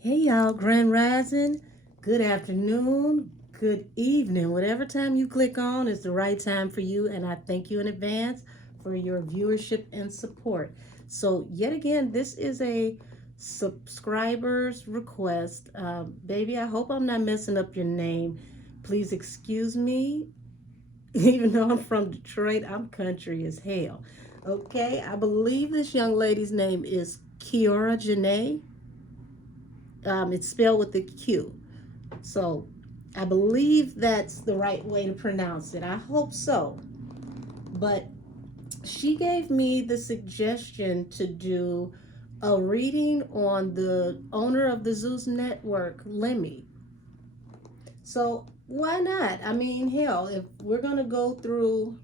Hey y'all, Grand Rising, good afternoon, good evening. Whatever time you click on is the right time for you, and I thank you in advance for your viewership and support. So, yet again, this is a subscriber's request. Baby, I hope I'm not messing up your name. Please excuse me. Even though I'm from Detroit, I'm country as hell. Okay, I believe this young lady's name is Kiora Janae. It's spelled with the Q. So I believe that's the right way to pronounce it. I hope so. But she gave me the suggestion to do a reading on the owner of the Zeus Network, Lemmy. So why not? I mean, hell, if we're going to go through,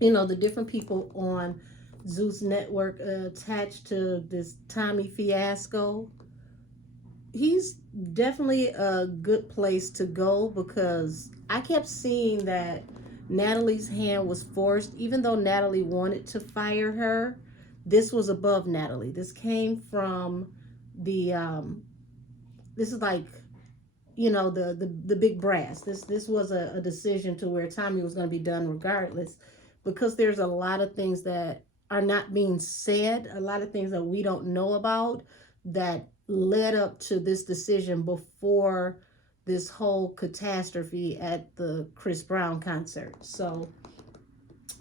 the different people on Zeus Network attached to this Tommy fiasco, he's definitely a good place to go because I kept seeing that Natalie's hand was forced, even though Natalie wanted to fire her. This was above Natalie. This came from the this is like the big brass. This was a decision to where Tommy was going to be done regardless, because there's a lot of things that are not being said, a lot of things that we don't know about that led up to this decision before this whole catastrophe at the Chris Brown concert. So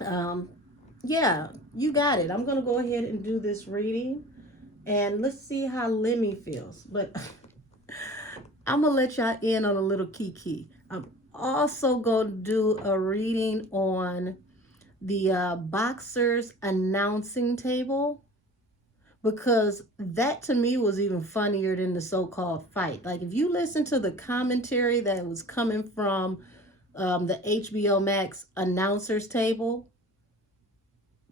um yeah, you got it. I'm going to go ahead and do this reading, and let's see how Lemmy feels. But I'm gonna let y'all in on a little kiki. I'm also gonna do a reading on the boxers announcing table, because that to me was even funnier than the so-called fight. Like, if you listen to the commentary that was coming from the HBO Max announcers table,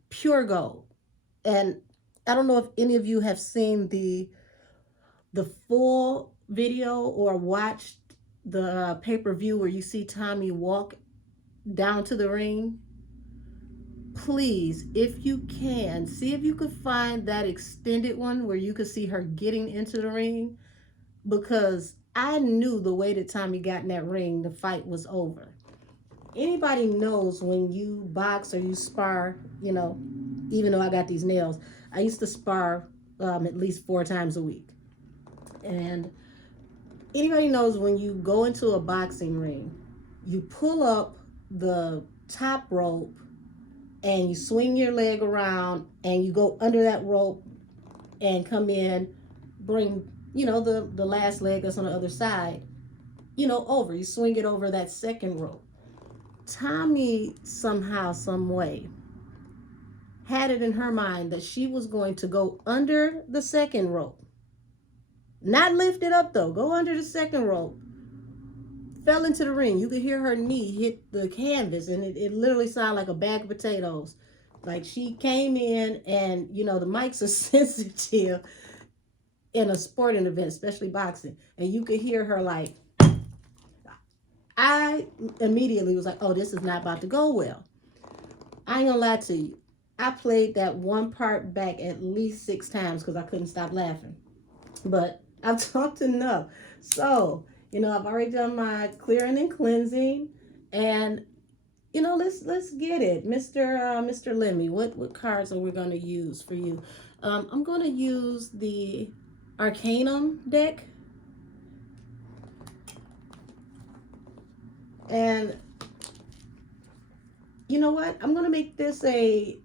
pure gold. And I don't know if any of you have seen the full video or watched the pay-per-view where you see Tommy walk down to the ring. Please, if you can, see if you could find that extended one where you could see her getting into the ring, because I knew the way that Tommy got in that ring, the fight was over. Anybody knows when you box or you spar, even though I got these nails, I used to spar at least 4 times a week. And anybody knows when you go into a boxing ring, you pull up the top rope and you swing your leg around and you go under that rope and come in, bring, the last leg that's on the other side, over. You swing it over that second rope. Tommy somehow, some way, had it in her mind that she was going to go under the second rope. Not lift it up though, go under the second rope. Fell into the ring. You could hear her knee hit the canvas, and it literally sounded like a bag of potatoes. Like, she came in, and the mics are sensitive in a sporting event, especially boxing, and you could hear her like. I immediately was like, "Oh, this is not about to go well." I ain't gonna lie to you. I played that one part back at least 6 times because I couldn't stop laughing. But I've talked enough. So, I've already done my clearing and cleansing, and let's get it, Mr. Lemmy. What cards are we gonna use for you? I'm gonna use the Arcanum deck, and you know what? I'm gonna make this a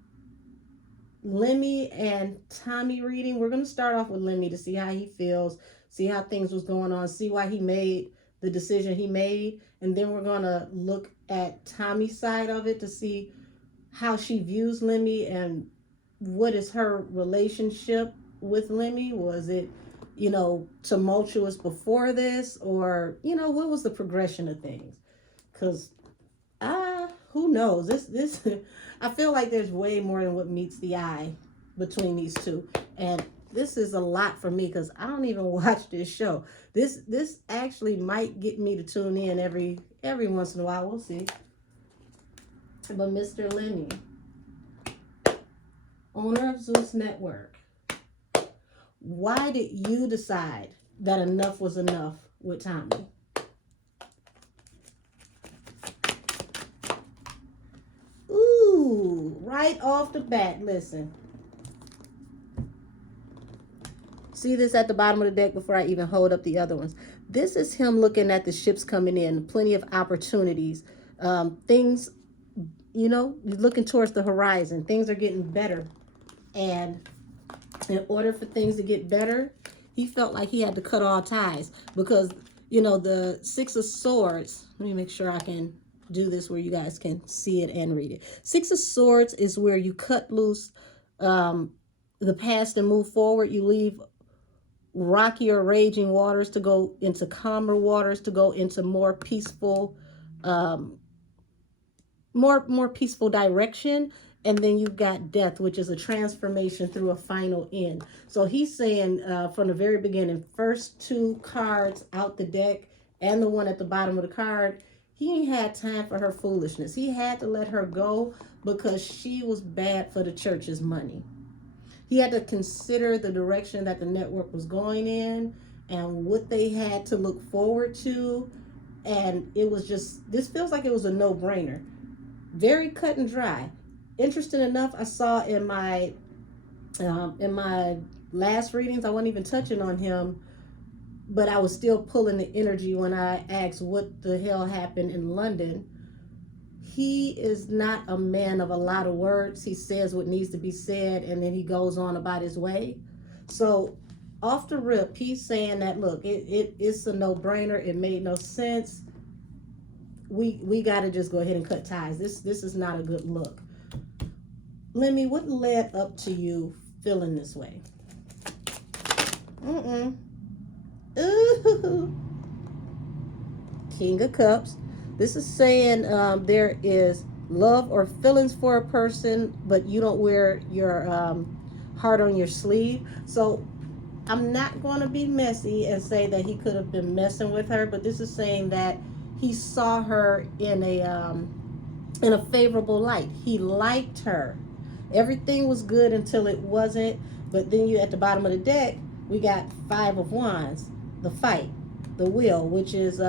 Lemmy and Tommy reading. We're going to start off with Lemmy to see how he feels, see how things was going on, see why he made the decision he made, and then we're going to look at Tommy's side of it to see how she views Lemmy and what is her relationship with Lemmy. Was it, tumultuous before this, or, what was the progression of things? Because who knows? This I feel like there's way more than what meets the eye between these two. And this is a lot for me because I don't even watch this show. This actually might get me to tune in every once in a while. We'll see. But Mr. Lemmy, owner of Zeus Network, why did you decide that enough was enough with Tommy. Ooh, right off the bat, listen. See this at the bottom of the deck before I even hold up the other ones. This is him looking at the ships coming in, plenty of opportunities. Things, you know, looking towards the horizon. Things are getting better. And in order for things to get better, he felt like he had to cut all ties. Because, you know, the Six of Swords, let me make sure I can do this where you guys can see it and read it. Six of Swords is where you cut loose the past and move forward. You leave rocky or raging waters to go into calmer waters, to go into more peaceful, more peaceful direction. And then you've got death, which is a transformation through a final end. So he's saying from the very beginning, first two cards out the deck and the one at the bottom of the card, he ain't had time for her foolishness. He had to let her go because she was bad for the church's money. He had to consider the direction that the network was going in and what they had to look forward to. And it was just, this feels like it was a no-brainer. Very cut and dry. Interesting enough, I saw in my last readings, I wasn't even touching on him, but I was still pulling the energy when I asked what the hell happened in London. He is not a man of a lot of words. He says what needs to be said, and then he goes on about his way. So off the rip, he's saying that, look, it's a no-brainer. It made no sense. We got to just go ahead and cut ties. This is not a good look. Lemmy, what led up to you feeling this way? Ooh. King of Cups. This is saying there is love or feelings for a person, but you don't wear your heart on your sleeve. So I'm not going to be messy and say that he could have been messing with her, but this is saying that he saw her in a favorable light. He liked her. Everything was good until it wasn't. But then you at the bottom of the deck, we got Five of Wands, the fight, the will, which is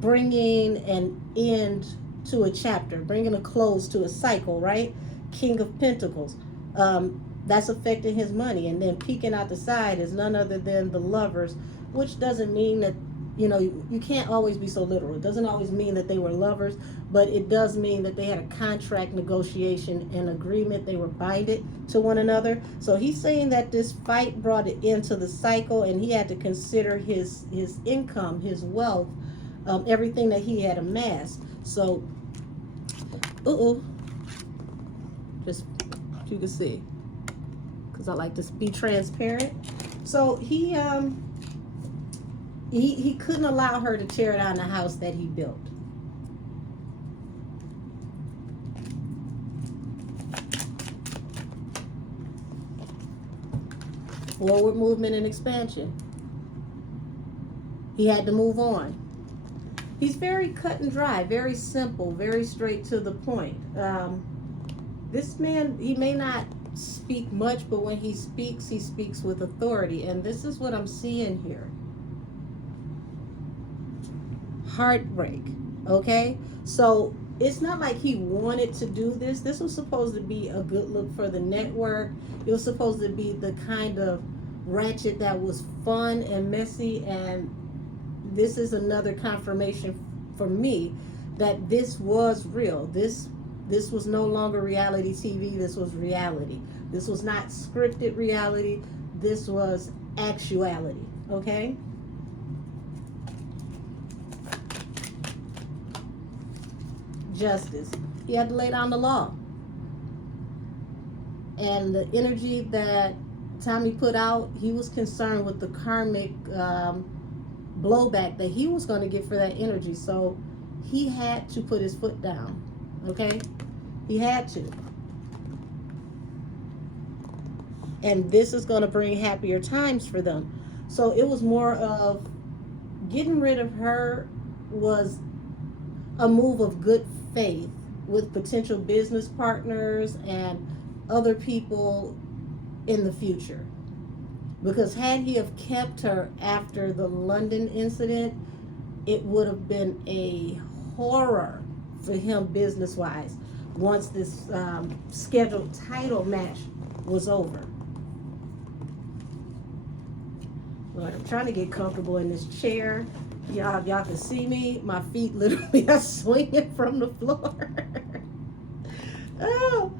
bringing an end to a chapter, bringing a close to a cycle, right? King of Pentacles. That's affecting his money. And then peeking out the side is none other than the Lovers, which doesn't mean that, you know, you can't always be so literal. It doesn't always mean that they were lovers, but it does mean that they had a contract negotiation and agreement. They were binded to one another. So he's saying that this fight brought it into the cycle, and he had to consider his income, his wealth, everything that he had amassed. So, just you can see, because I like to be transparent. So he couldn't allow her to tear down the house that he built. Forward movement and expansion. He had to move on. He's very cut and dry, very simple, very straight to the point. This man, he may not speak much, but when he speaks with authority. And this is what I'm seeing here. Heartbreak. Okay? So it's not like he wanted to do this. This was supposed to be a good look for the network. It was supposed to be the kind of ratchet that was fun and messy, and this is another confirmation for me that this was real. This was no longer reality TV. This was reality. This was not scripted reality. This was actuality. Okay? Justice. He had to lay down the law. And the energy that Tommy put out, he was concerned with the karmic blowback that he was going to get for that energy. So he had to put his foot down. Okay? He had to. And this is going to bring happier times for them. So it was more of getting rid of her was a move of good faith with potential business partners and other people in the future. Because had he have kept her after the London incident, it would have been a horror for him business wise once this scheduled title match was over. Lord, I'm trying to get comfortable in this chair. Y'all can see me. My feet literally are swinging from the floor. Oh,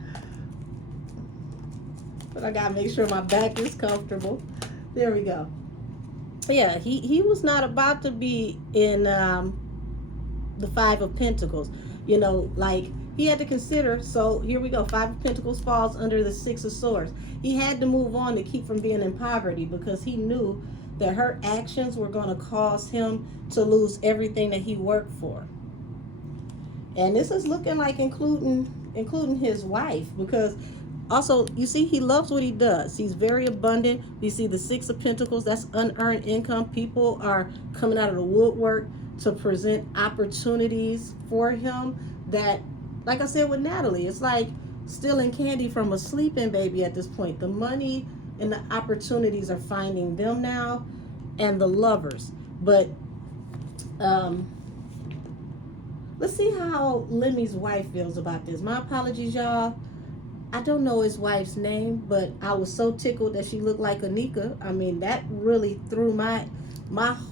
but I gotta make sure my back is comfortable. There we go. Yeah, he was not about to be in the Five of Pentacles. You know, like he had to consider. So here we go. Five of Pentacles falls under the Six of Swords. He had to move on to keep from being in poverty because he knew that her actions were going to cause him to lose everything that he worked for. And this is looking like including his wife, because also, you see, he loves what he does. He's very abundant. You see the Six of Pentacles, that's unearned income. People are coming out of the woodwork to present opportunities for him that, like I said with Natalie, it's like stealing candy from a sleeping baby at this point. The money and the opportunities are finding them now, and the lovers. But let's see how Lemmy's wife feels about this. My apologies, y'all. I don't know his wife's name, but I was so tickled that she looked like Anika. I mean, that really threw my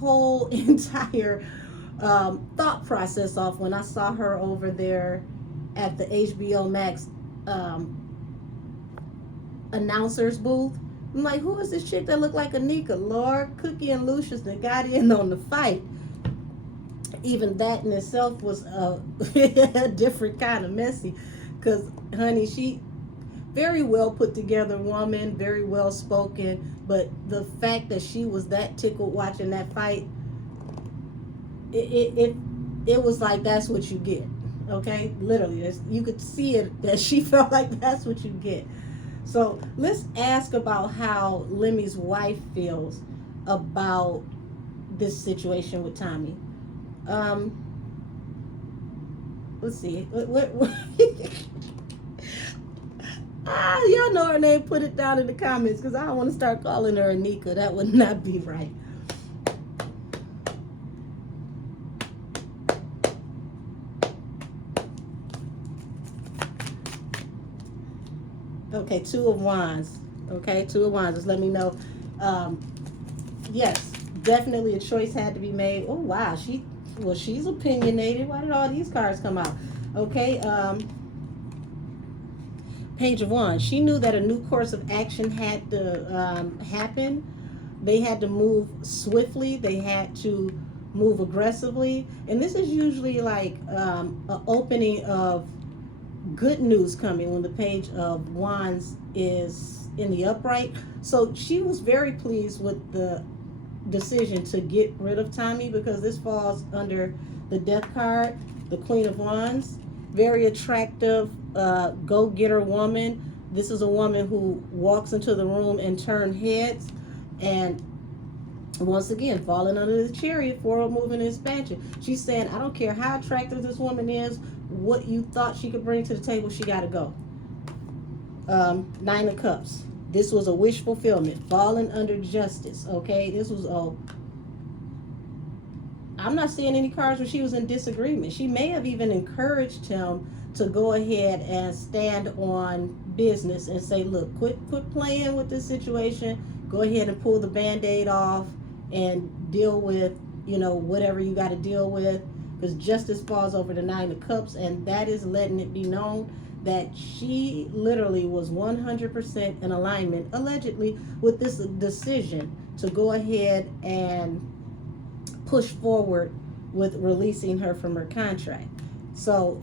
whole entire thought process off when I saw her over there at the HBO Max announcers booth. I'm like, who is this chick that looked like Anika? Lord, Cookie and Lucius that got in on the fight. Even that in itself was a different kind of messy, because honey, she very well put together woman, very well spoken, but the fact that she was that tickled watching that fight, it was like, that's what you get. Okay, literally, you could see it that she felt like that's what you get. So let's ask about how Lemmy's wife feels about this situation with Tommy. Let's see. Y'all know her name. Put it down in the comments, because I don't want to start calling her Anika. That would not be right. Okay, Two of Wands. Okay, Two of Wands. Just let me know. Yes, definitely a choice had to be made. Oh wow, she's opinionated. Why did all these cards come out? Okay, Page of Wands. She knew that a new course of action had to happen. They had to move swiftly. They had to move aggressively. And this is usually like an opening of good news coming when the Page of Wands is in the upright. So she was very pleased with the decision to get rid of Tommy, because this falls under the Death card, the Queen of Wands. Very attractive, go-getter woman. This is a woman who walks into the room and turns heads, and once again falling under the chariot for a moving expansion. She's saying, I don't care how attractive this woman is, what you thought she could bring to the table, she got to go. Nine of Cups. This was a wish fulfillment, falling under justice. Okay, this was I'm not seeing any cards where she was in disagreement. She may have even encouraged him to go ahead and stand on business and say, look, quit playing with this situation. Go ahead and pull the Band-Aid off and deal with, whatever you got to deal with, because justice falls over the Nine of Cups, and that is letting it be known that she literally was 100% in alignment, allegedly, with this decision to go ahead and push forward with releasing her from her contract. So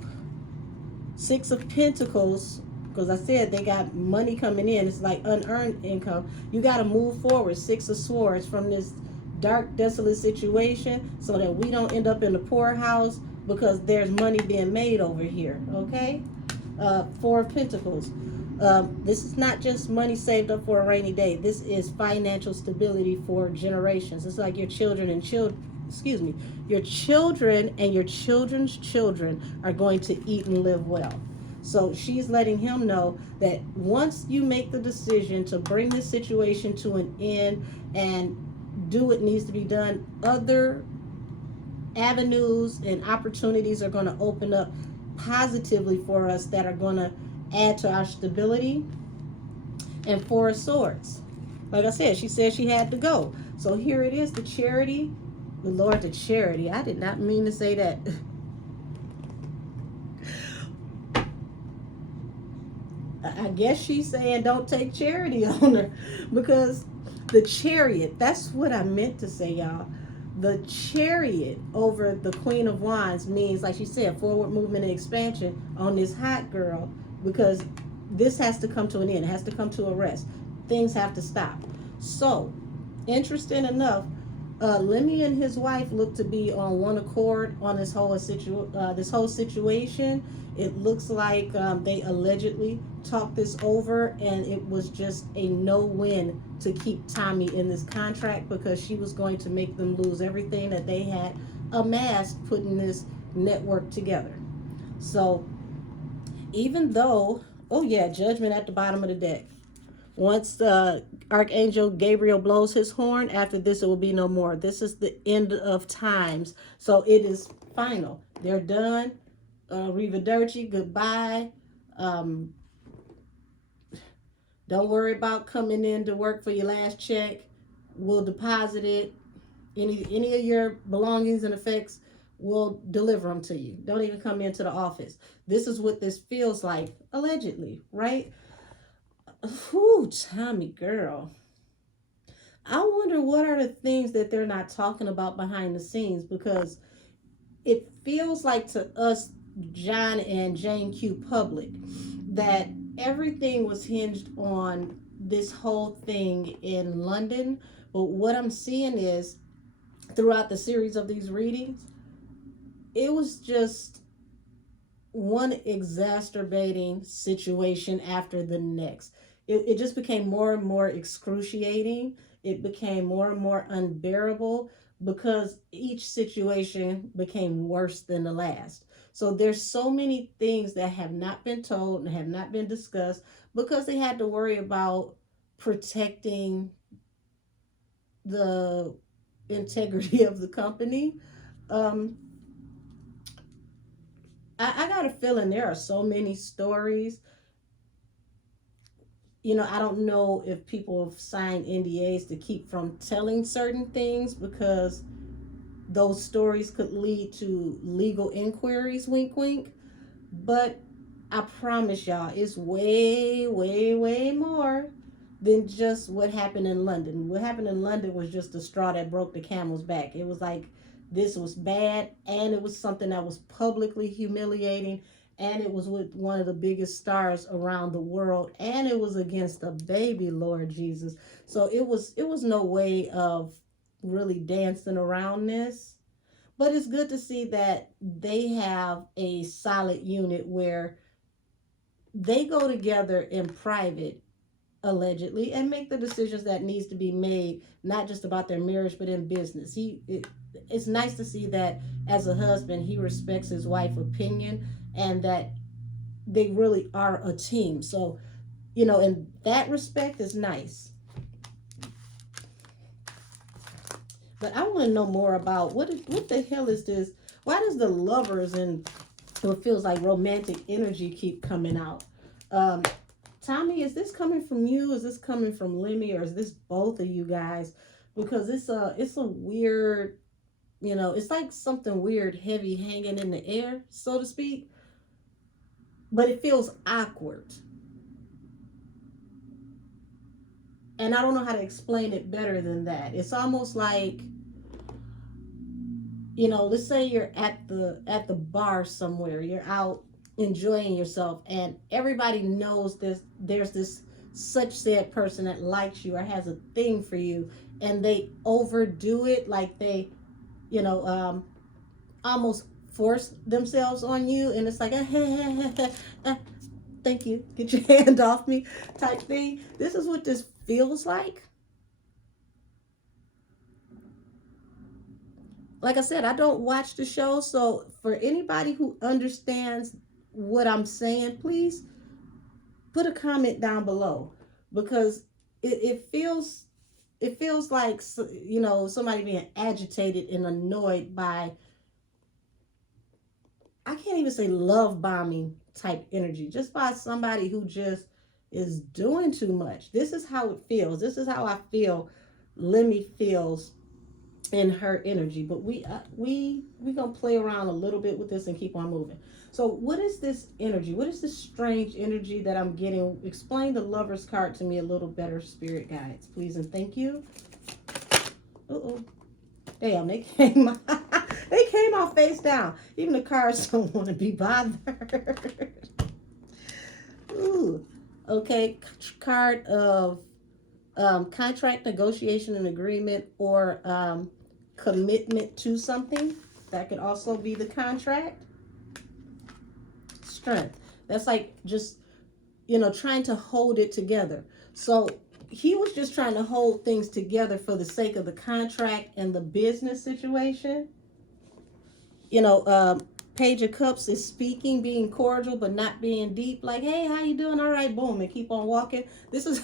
Six of Pentacles, because I said they got money coming in, it's like unearned income. You got to move forward. Six of Swords, from this dark, desolate situation, so that we don't end up in the poorhouse, because there's money being made over here. Okay, Four of Pentacles. This is not just money saved up for a rainy day. This is financial stability for generations. It's like your children and your children and your children's children are going to eat and live well. So she's letting him know that once you make the decision to bring this situation to an end and do what needs to be done, other avenues and opportunities are going to open up positively for us that are going to add to our stability. And Four of Swords. Like I said, she said she had to go. So here it is, the charity. The Lord, the charity. I did not mean to say that. I guess she's saying don't take charity on her, because the chariot, that's what I meant to say, y'all. The chariot over the Queen of Wands means, like she said, forward movement and expansion on this hot girl, because this has to come to an end. It has to come to a rest. Things have to stop. So, interesting enough, Lemmy and his wife look to be on one accord on this whole situation. It looks like they allegedly talked this over, and it was just a no-win to keep Tommy in this contract, because she was going to make them lose everything that they had amassed putting this network together. So even though, oh yeah, judgment at the bottom of the deck. Once Archangel Gabriel blows his horn, after this, it will be no more. This is the end of times. So it is final. They're done. Arrivederci, goodbye. Um, don't worry about coming in to work for your last check. We'll deposit it. Any of your belongings and effects, we'll deliver them to you. Don't even come into the office. This is what this feels like, allegedly, right? Whew, Tommy girl. I wonder what are the things that they're not talking about behind the scenes, because it feels like to us, John and Jane Q public, that everything was hinged on this whole thing in London. But what I'm seeing is, throughout the series of these readings, it was just one exacerbating situation after the next. It just became more and more excruciating. It became more and more unbearable, because each situation became worse than the last. So there's so many things that have not been told and have not been discussed, because they had to worry about protecting the integrity of the company. Um, I got a feeling there are so many stories. I don't know if people have signed NDAs to keep from telling certain things, because those stories could lead to legal inquiries, wink, wink. But I promise y'all, it's way, way, way more than just what happened in London. What happened in London was just the straw that broke the camel's back. It was like, this was bad, and it was something that was publicly humiliating, and it was with one of the biggest stars around the world, and it was against a baby, Lord Jesus. So it was no way of really dancing around this. But it's good to see that they have a solid unit where they go together in private, allegedly, and make the decisions that needs to be made, not just about their marriage but in business. It's nice to see that as a husband he respects his wife's opinion, and that they really are a team. So in that respect is nice. But I want to know more about what the hell is this? Why does the Lovers and what feels like romantic energy keep coming out? um Tommy, is this coming from you? Is this coming from Lemmy? Or is this both of you guys? Because it's a weird, it's like something weird, heavy hanging in the air, so to speak. But it feels awkward. And I don't know how to explain it better than that. It's almost like, let's say you're at the bar somewhere. You're out enjoying yourself, and everybody knows there's this such said person that likes you or has a thing for you, and they overdo it, like they almost force themselves on you, and it's like thank you, get your hand off me type thing. This is what this feels like I said, I don't watch the show. So for anybody who understands what I'm saying, please put a comment down below, because it feels like, somebody being agitated and annoyed by, I can't even say love bombing type energy, just by somebody who just is doing too much. This is how it feels. This is how I feel Lemmy feels in her energy. But we gonna play around a little bit with this and keep on moving. So what is this energy? What is this strange energy that I'm getting? Explain the Lover's card to me a little better, spirit guides, please and thank you. Uh-oh. Damn, they came they came off face down. Even the cards don't want to be bothered. Ooh. Okay, card of contract, negotiation, and agreement, or commitment to something. That could also be the contract. Strength. That's like just, trying to hold it together. So he was just trying to hold things together for the sake of the contract and the business situation. Page of Cups is speaking, being cordial, but not being deep. Like, hey, how you doing? All right, boom, and keep on walking. This is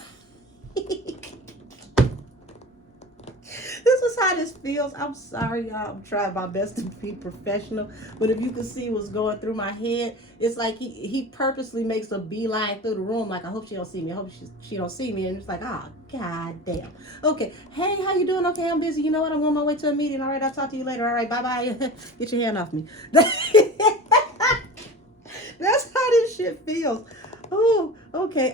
this is how this feels. I'm sorry, y'all. I'm trying my best to be professional, but if you could see what's going through my head, it's like he purposely makes a beeline through the room. Like, I hope she don't see me. I hope she don't see me. And it's like, oh, god damn. Okay, hey, how you doing? Okay, I'm busy. You know what? I'm on my way to a meeting. All right, I'll talk to you later. All right, bye bye. Get your hand off me. That's how this shit feels. Oh, okay.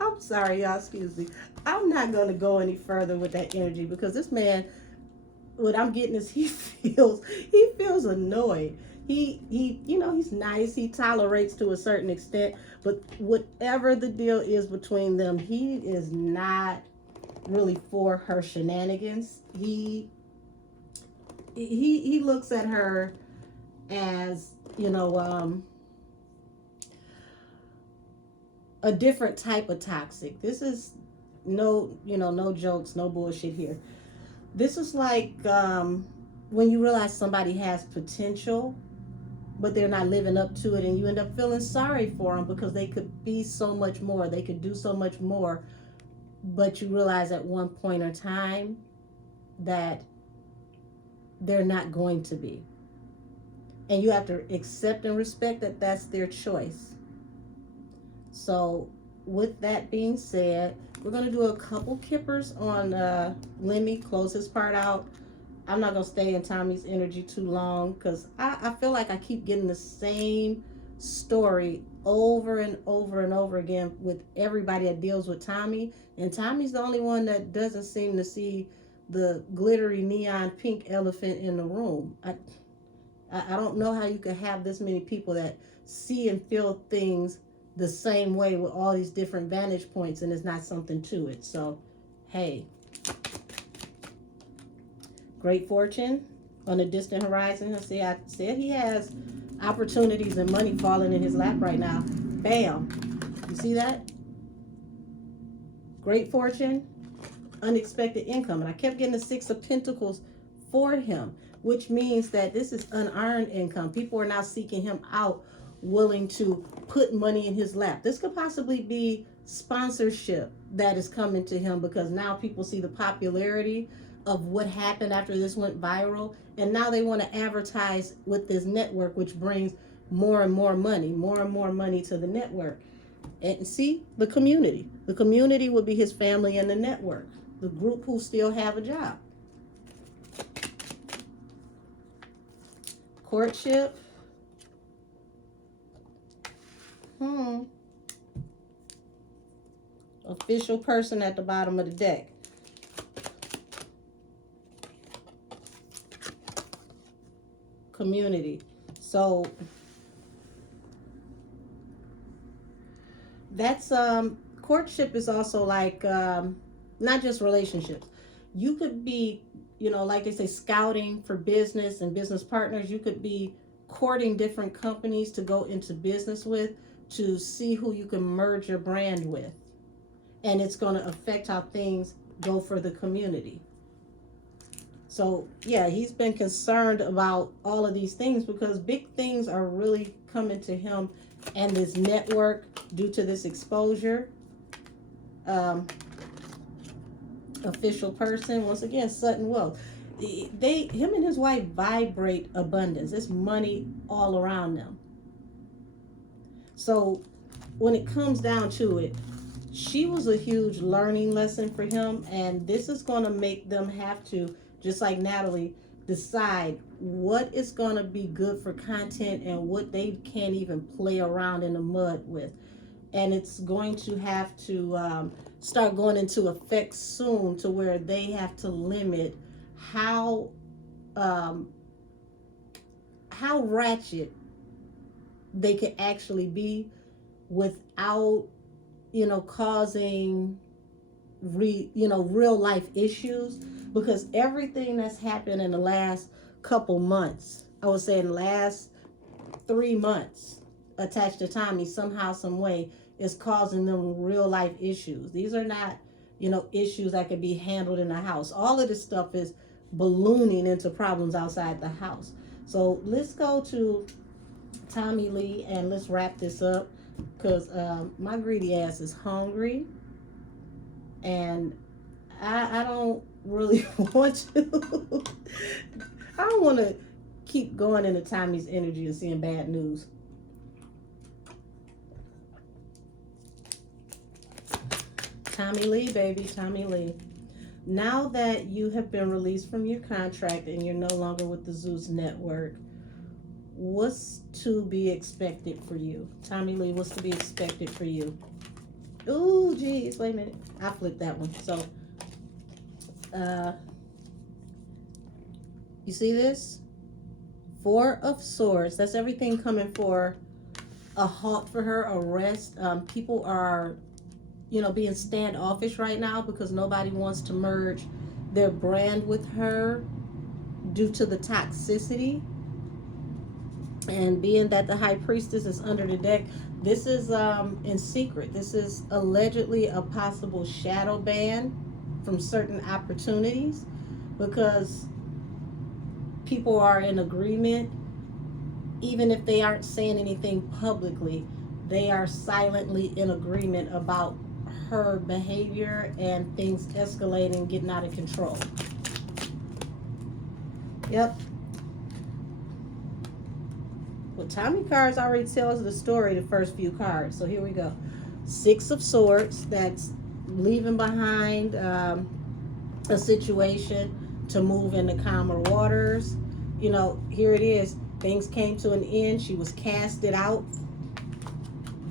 I'm sorry, y'all. Excuse me. I'm not going to go any further with that energy, because this man, what I'm getting is he feels annoyed. He's nice. He tolerates to a certain extent, but whatever the deal is between them, he is not really for her shenanigans. He looks at her as, a different type of toxic. This is no jokes, no bullshit here. This is like when you realize somebody has potential, but they're not living up to it, and you end up feeling sorry for them because they could be so much more. They could do so much more, but you realize at one point in time that they're not going to be. And you have to accept and respect that that's their choice. So with that being said, we're going to do a couple kippers on Lemmy, close his part out. I'm not going to stay in Tommy's energy too long, because I feel like I keep getting the same story over and over and over again with everybody that deals with Tommy. And Tommy's the only one that doesn't seem to see the glittery neon pink elephant in the room. I don't know how you could have this many people that see and feel things the same way with all these different vantage points, and there's not something to it. So, hey. Great fortune on the distant horizon. I said he has opportunities and money falling in his lap right now. Bam. You see that? Great fortune, unexpected income. And I kept getting the Six of Pentacles for him, which means that this is unearned income. People are now seeking him out, willing to put money in his lap. This could possibly be sponsorship that is coming to him, because now people see the popularity of what happened after this went viral, and now they want to advertise with this network, which brings more and more money to the network. And see, the community would be his family and the network, the group who still have a job. Courtship. Official person at the bottom of the deck. Community. So that's courtship is also like not just relationships. You could be, like they say, scouting for business and business partners. You could be courting different companies to go into business with, to see who you can merge your brand with. And it's going to affect how things go for the community. So yeah, he's been concerned about all of these things because big things are really coming to him and this network due to this exposure. Um, Official person, once again, Sutton Wealth. Him and his wife vibrate abundance. It's money all around them. So when it comes down to it, she was a huge learning lesson for him, and this is going to make them have to, just like Natalie, decide what is going to be good for content and what they can't even play around in the mud with. And it's going to have to start going into effect soon, to where they have to limit how um, how ratchet they can actually be without, causing real life issues. Because everything that's happened in the last couple months, I would say in the last 3 months, attached to Tommy somehow, some way, is causing them real life issues. These are not, issues that could be handled in the house. All of this stuff is ballooning into problems outside the house. So let's go to Tommy Lee and let's wrap this up, because my greedy ass is hungry, and I don't really want to. I don't want to keep going into Tommy's energy and seeing bad news. Tommy Lee, baby, Tommy Lee. Now that you have been released from your contract and you're no longer with the Zeus Network, what's to be expected for you? Tommy Lee, what's to be expected for you? Ooh, geez, wait a minute. I flipped that one. So, you see this? Four of Swords. That's everything coming for a halt for her, a rest. People are, being standoffish right now because nobody wants to merge their brand with her due to the toxicity. And being that the High Priestess is under the deck, this is in secret. This is allegedly a possible shadow ban from certain opportunities, because people are in agreement. Even if they aren't saying anything publicly, they are silently in agreement about her behavior and things escalating, getting out of control. Yep. Well, Tommy cards already tells the story, the first few cards. So here we go. Six of Swords, that's leaving behind a situation to move into calmer waters. Here it is. Things came to an end. She was casted out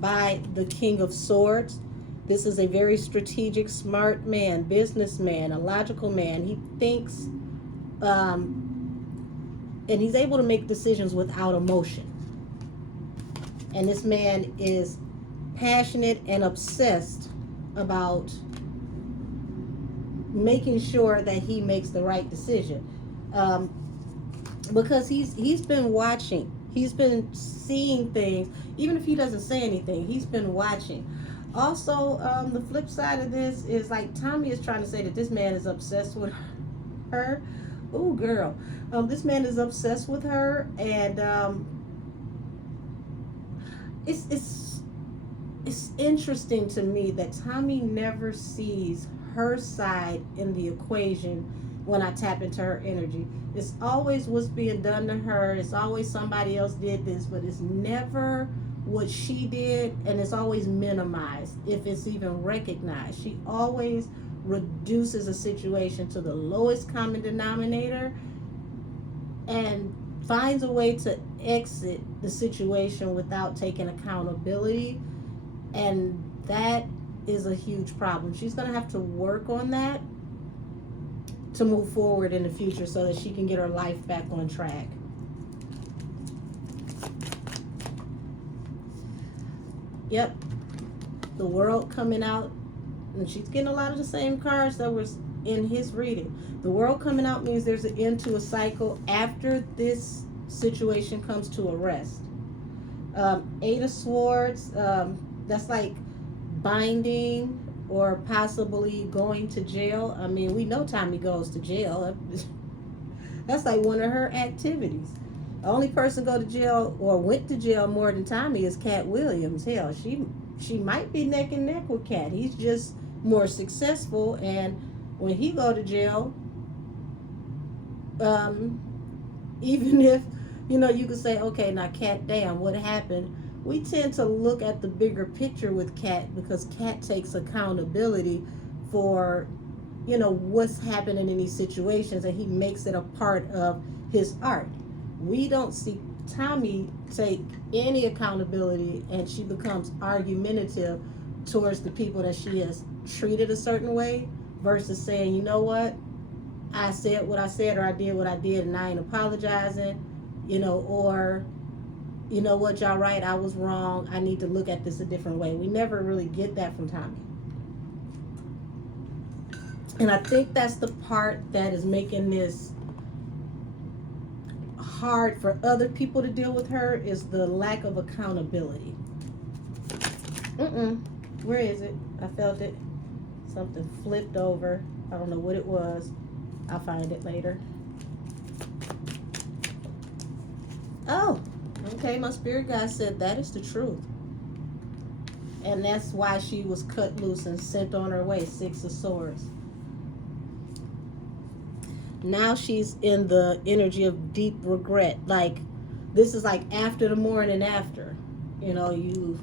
by the King of Swords. This is a very strategic, smart man, businessman, a logical man. He thinks, and he's able to make decisions without emotion. And this man is passionate and obsessed about making sure that he makes the right decision. Because he's been watching. He's been seeing things. Even if he doesn't say anything, he's been watching. Also, the flip side of this is, like, Tommy is trying to say that this man is obsessed with her. Ooh, girl. This man is obsessed with her, and it's interesting to me that Tommy never sees her side in the equation when I tap into her energy. It's always what's being done to her. It's always somebody else did this, but it's never what she did, and it's always minimized if it's even recognized. She always reduces a situation to the lowest common denominator and finds a way to exit the situation without taking accountability, and that is a huge problem. She's going to have to work on that to move forward in the future so that she can get her life back on track. Yep, the World coming out, and she's getting a lot of the same cards that was in his reading. The World coming out means there's an end to a cycle after this situation comes to a rest. Eight of Swords, that's like binding or possibly going to jail. I mean, we know Tommy goes to jail. That's like one of her activities. The only person go to jail or went to jail more than Tommy is Cat Williams. Hell, she might be neck and neck with Cat. He's just more successful, and when he go to jail, um, even if you could say, okay, now Cat, damn, what happened? We tend to look at the bigger picture with Cat because Cat takes accountability for what's happening in these situations, and he makes it a part of his art. We don't see Tommy take any accountability, and she becomes argumentative towards the people that she has treated a certain way versus saying, you know what, I said what I said, or I did what I did, and I ain't apologizing, or you know what, y'all right, I was wrong, I need to look at this a different way. We never really get that from Tommy. And I think that's the part that is making this hard for other people to deal with her, is the lack of accountability. Where is it? I felt it. Something flipped over. I don't know what it was. I'll find it later. Oh, okay. My spirit guide said that is the truth. And that's why she was cut loose and sent on her way. 6 of Swords. Now she's in the energy of deep regret. Like, this is like after the morning after. You've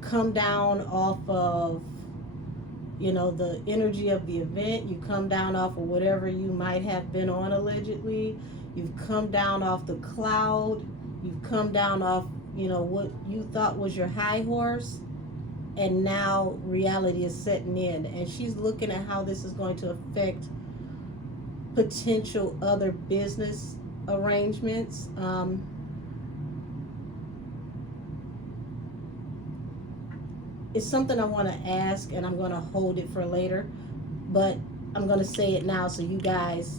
come down off of, the energy of the event. You come down off of whatever you might have been on allegedly. You've come down off the cloud. You've come down off, what you thought was your high horse. And now reality is setting in. And she's looking at how this is going to affect potential other business arrangements. It's something I want to ask, and I'm going to hold it for later, but I'm going to say it now so you guys,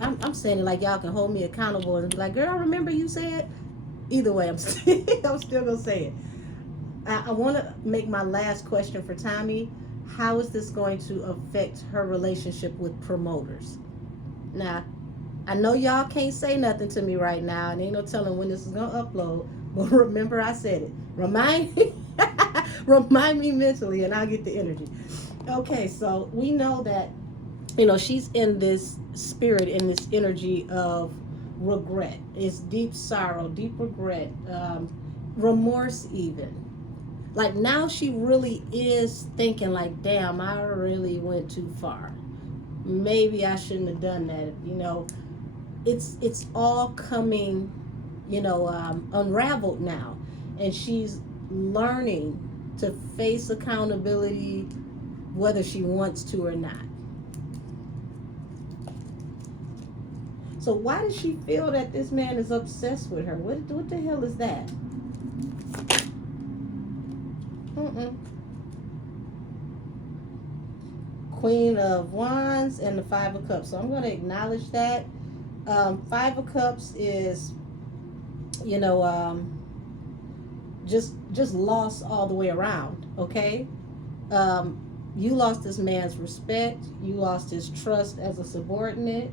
I'm saying it like y'all can hold me accountable and be like, girl, remember you said? Either way, I'm still going to say it. I want to make my last question for Tommy. How is this going to affect her relationship with promoters? Now, I know y'all can't say nothing to me right now, and ain't no telling when this is going to upload, but remember I said it. Remind me mentally, and I'll get the energy. Okay, so we know that, she's in this spirit, in this energy of regret. It's deep sorrow, deep regret, remorse even. Like, now she really is thinking like, damn, I really went too far. Maybe I shouldn't have done that. It's all coming, unraveled now. And she's learning to face accountability whether she wants to or not. So why does she feel that this man is obsessed with her? What the hell is that? Queen of Wands and the 5 of Cups. So I'm going to acknowledge that. 5 of Cups is, just lost all the way around. Okay, you lost this man's respect. You lost his trust as a subordinate.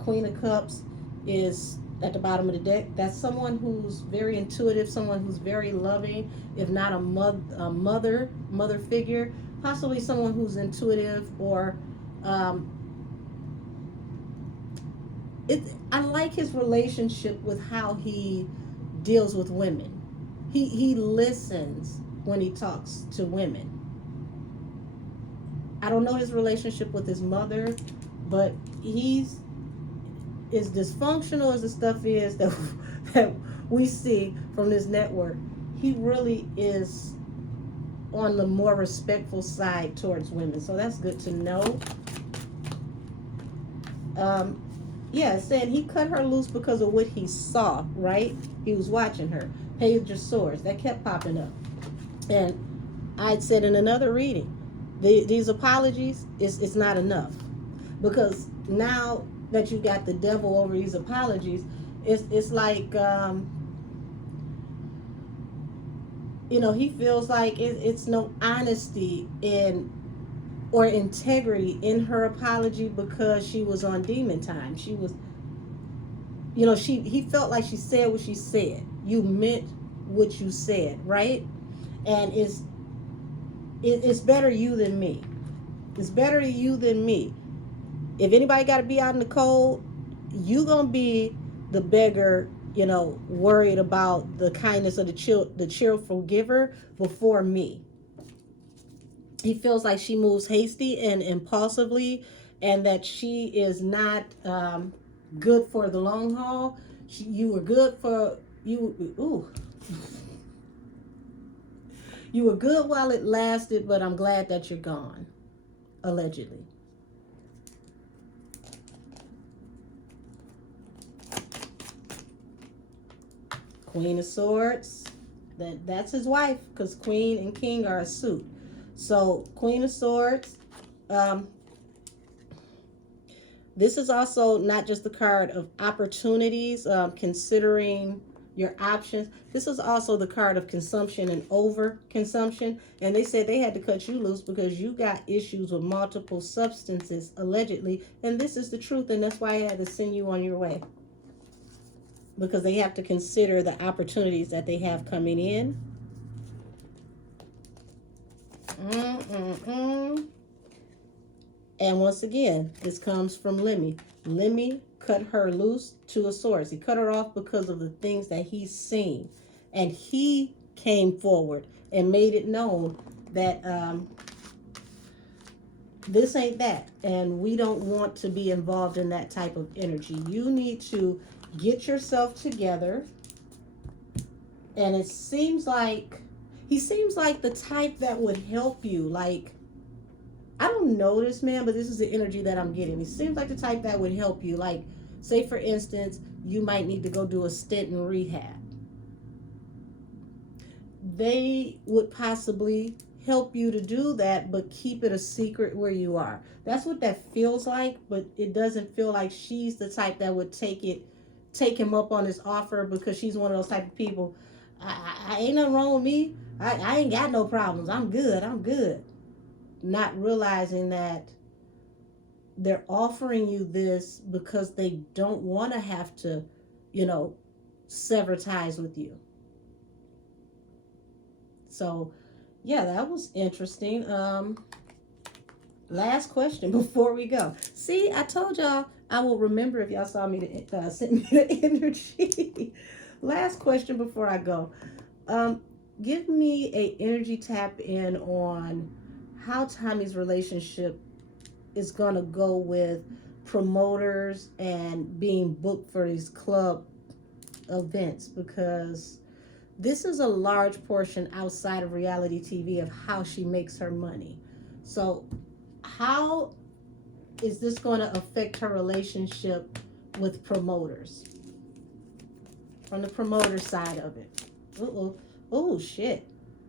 Queen of Cups is at the bottom of the deck. That's someone who's very intuitive, someone who's very loving, if not a mother figure, possibly someone who's intuitive, or I like his relationship with how he deals with women. He listens when he talks to women. I don't know his relationship with his mother, but he's as dysfunctional as the stuff is that we see from this network. He really is on the more respectful side towards women, so that's good to know. Saying he cut her loose because of what he saw, right? He was watching her. Page of Swords, that kept popping up. And I'd said in another reading, these apologies, it's not enough. Because now that you got the devil over these apologies, it's like, he feels like it's no honesty or integrity in her apology because she was on demon time. She was he felt like she said what she said. You meant what you said, right? And it's better you than me. It's better you than me. If anybody got to be out in the cold, you gonna be the beggar, worried about the kindness of the cheerful giver before me. He feels like she moves hasty and impulsively, and that she is not good for the long haul. You were good for you. Ooh, you were good while it lasted, but I'm glad that you're gone. Allegedly. Queen of Swords. That's his wife, because Queen and King are a suit. So Queen of Swords. Um, this is also not just the card of opportunities, considering your options. This is also the card of consumption and over consumption. And they said they had to cut you loose because you got issues with multiple substances, allegedly. And this is the truth, and that's why I had to send you on your way. Because they have to consider the opportunities that they have coming in. And once again, this comes from Lemmy. Lemmy cut her loose to a source. He cut her off because of the things that he's seen. And he came forward and made it known that this ain't that. And we don't want to be involved in that type of energy. You need to get yourself together. And he seems like the type that would help you. Like, I don't know this man, but this is the energy that I'm getting. He seems like the type that would help you. Like, say for instance, you might need to go do a stint in rehab. They would possibly help you to do that, but keep it a secret where you are. That's what that feels like, but it doesn't feel like she's the type that would take him up on his offer, because she's one of those type of people. I ain't nothing wrong with me. I ain't got no problems. I'm good. Not realizing that they're offering you this because they don't want to have to, sever ties with you. So, yeah, that was interesting. Last question before we go. See, I told y'all I will remember if y'all saw me to send me the energy. Last question before I go. Give me a energy tap in on how Tommy's relationship is going to go with promoters and being booked for these club events, because this is a large portion outside of reality TV of how she makes her money. So how is this going to affect her relationship with promoters? From the promoter side of it. Oh, shit.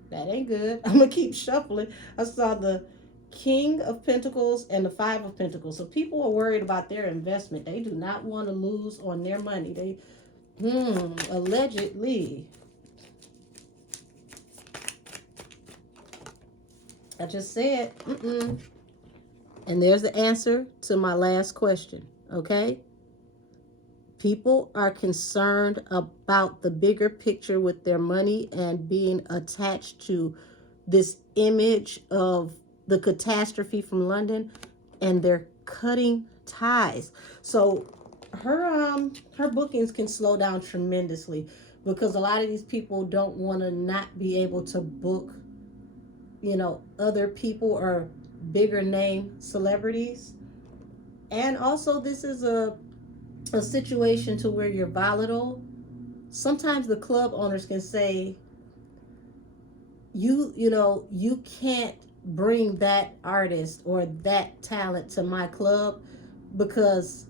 That ain't good. I'm going to keep shuffling. I saw the King of Pentacles and the Five of Pentacles. So people are worried about their investment. They do not want to lose on their money. They, allegedly. I just said, And there's the answer to my last question, okay? People are concerned about the bigger picture with their money and being attached to this image of the catastrophe from London, and they're cutting ties. So her bookings can slow down tremendously, because a lot of these people don't want to not be able to book, other people or bigger name celebrities. And also, this is a situation to where you're volatile. Sometimes the club owners can say, you can't bring that artist or that talent to my club, because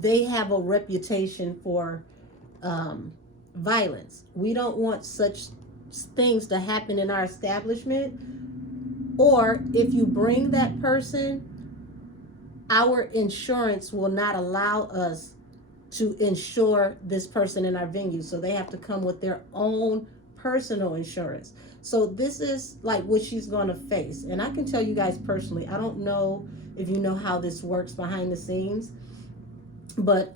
they have a reputation for violence. We don't want such things to happen in our establishment. Or if you bring that person, our insurance will not allow us to insure this person in our venue. So they have to come with their own personal insurance. So this is like what she's going to face. And I can tell you guys personally, I don't know if you know how this works behind the scenes. But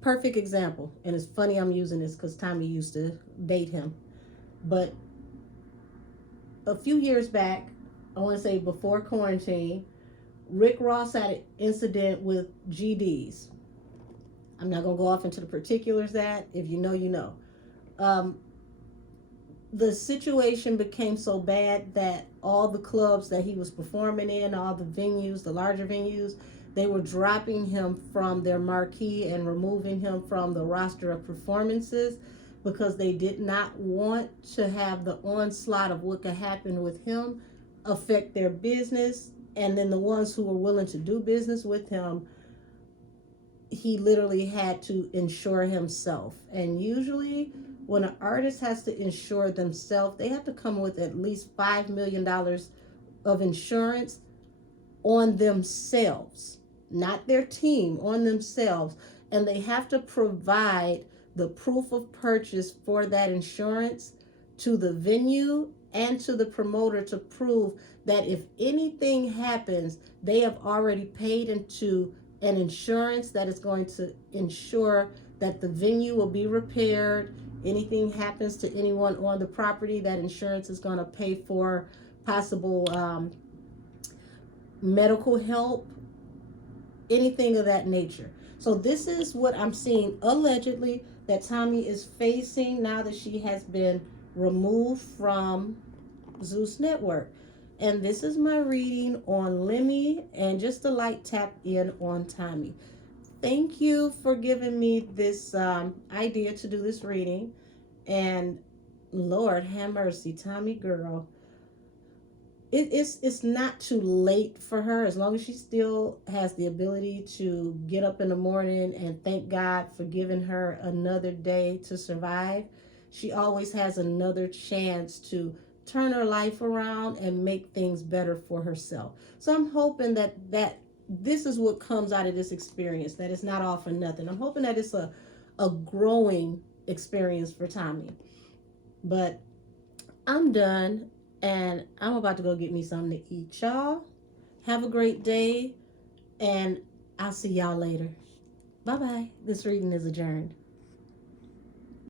perfect example, and it's funny I'm using this because Tommy used to date him. But a few years back, I want to say before quarantine, Rick Ross had an incident with GDs. I'm not gonna go off into the particulars. That if you know, you know. Um, the situation became so bad that all the clubs that he was performing in, all the venues, the larger venues, they were dropping him from their marquee and removing him from the roster of performances because they did not want to have the onslaught of what could happen with him affect their business. And then the ones who were willing to do business with him, he literally had to insure himself. And usually, when an artist has to insure themselves, they have to come with at least $5 million of insurance on themselves, not their team, on themselves. And they have to provide the proof of purchase for that insurance to the venue and to the promoter to prove that if anything happens, they have already paid into an insurance that is going to ensure that the venue will be repaired. Anything happens to anyone on the property, that insurance is going to pay for possible medical help, anything of that nature. So this is what I'm seeing allegedly that Tommy is facing now that she has been removed from Zeus Network. And this is my reading on Lemmy and just a light tap in on Tommy. Thank you for giving me this idea to do this reading. And Lord have mercy, Tommy girl. It's not too late for her as long as she still has the ability to get up in the morning and thank God for giving her another day to survive. She always has another chance to turn her life around and make things better for herself. So I'm hoping that this is what comes out of this experience, that it's not all for nothing. I'm hoping that it's a growing experience for Tommy. But I'm done. And I'm about to go get me something to eat. Y'all have a great day, and I'll see y'all later. Bye bye. This reading is adjourned.